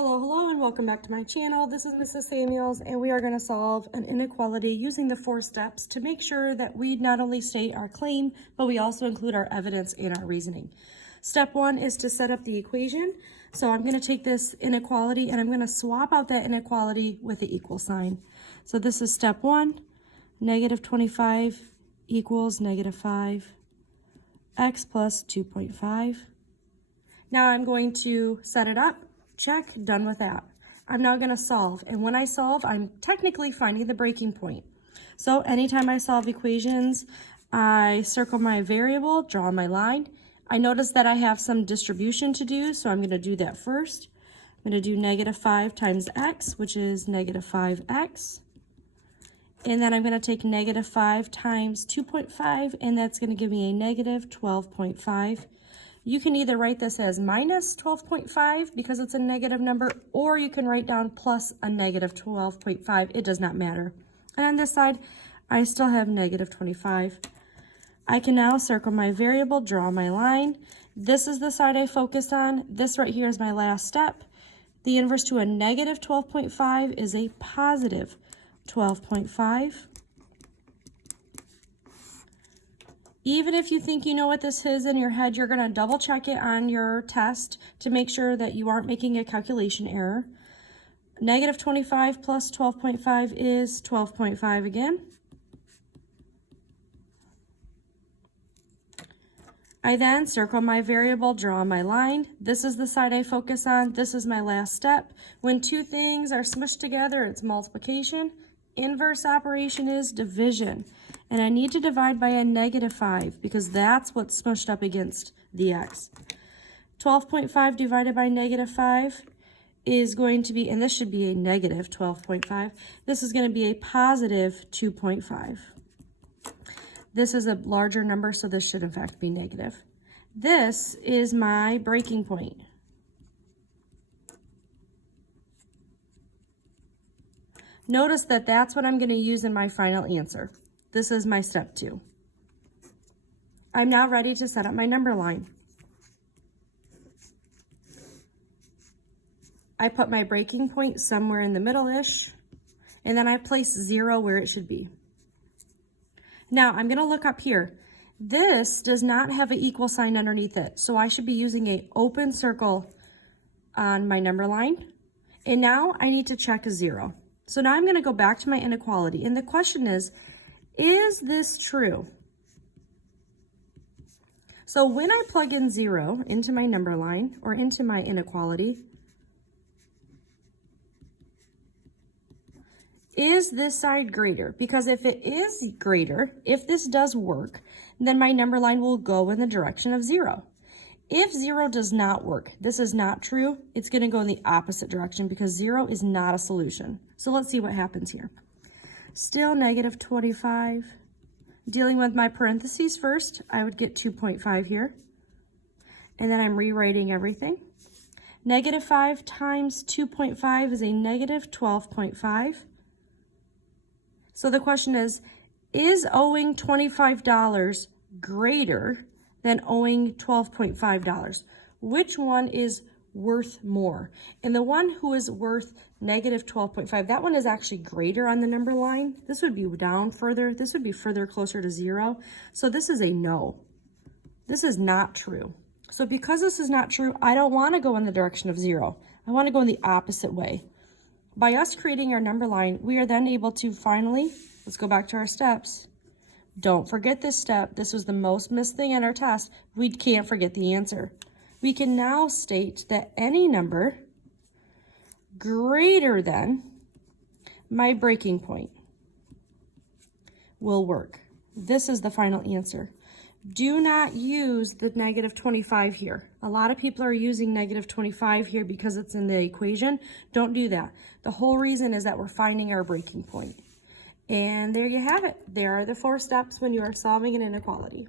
Hello, and welcome back to my channel. This is Mrs. Samuels, and we are going to solve an inequality using the 4 steps to make sure that we not only state our claim, but we also include our evidence in our reasoning. Step 1 is to set up the equation. So I'm going to take this inequality and I'm going to swap out that inequality with the equal sign. So this is step 1, negative 25 equals negative 5, x plus 2.5. Now I'm going to set it up. Check, done with that. I'm now going to solve, and when I solve, I'm technically finding the breaking point. So anytime I solve equations, I circle my variable, draw my line. I notice that I have some distribution to do, so I'm going to do that first. I'm going to do negative 5 times x, which is negative 5x. And then I'm going to take negative 5 times 2.5, and that's going to give me a negative 12.5. You can either write this as minus 12.5 because it's a negative number, or you can write down plus a negative 12.5. It does not matter. And on this side, I still have negative 25. I can now circle my variable, draw my line. This is the side I focused on. This right here is my last step. The inverse to a negative 12.5 is a positive 12.5. Even if you think you know what this is in your head, you're going to double check it on your test to make sure that you aren't making a calculation error. Negative 25 plus 12.5 is 12.5 again. I then circle my variable, draw my line. This is the side I focus on. This is my last step. When two things are smushed together, it's multiplication. Inverse operation is division. And I need to divide by a negative 5 because that's what's smushed up against the x. 12.5 divided by negative 5 is going to be, and this should be a negative 12.5. This is going to be a positive 2.5. This is a larger number, so this should in fact be negative. This is my breaking point. Notice that that's what I'm going to use in my final answer. This is my step 2. I'm now ready to set up my number line. I put my breaking point somewhere in the middle-ish, and then I place 0 where it should be. Now I'm going to look up here. This does not have an equal sign underneath it, so I should be using an open circle on my number line. And now I need to check a 0. So now I'm going to go back to my inequality, and the question is this true? So when I plug in 0 into my number line or into my inequality, is this side greater? Because if it is greater, if this does work, then my number line will go in the direction of 0. If 0 does not work, this is not true, it's going to go in the opposite direction because 0 is not a solution. So let's see what happens here. Still negative 25. Dealing with my parentheses first, I would get 2.5 here. And then I'm rewriting everything. Negative 5 times 2.5 is a negative 12.5. So the question is owing $25 greater than owing $12.5? Which one is worth more? And the one who is worth negative 12.5, that one is actually greater on the number line. This would be down further. This would be further closer to 0. So this is a no. This is not true. So because this is not true, I don't want to go in the direction of 0. I want to go in the opposite way. By us creating our number line, we are then able to finally, let's go back to our steps. Don't forget this step. This was the most missed thing in our test. We can't forget the answer. We can now state that any number greater than my breaking point will work. This is the final answer. Do not use the negative 25 here. A lot of people are using negative 25 here because it's in the equation. Don't do that. The whole reason is that we're finding our breaking point. And there you have it. There are the 4 steps when you are solving an inequality.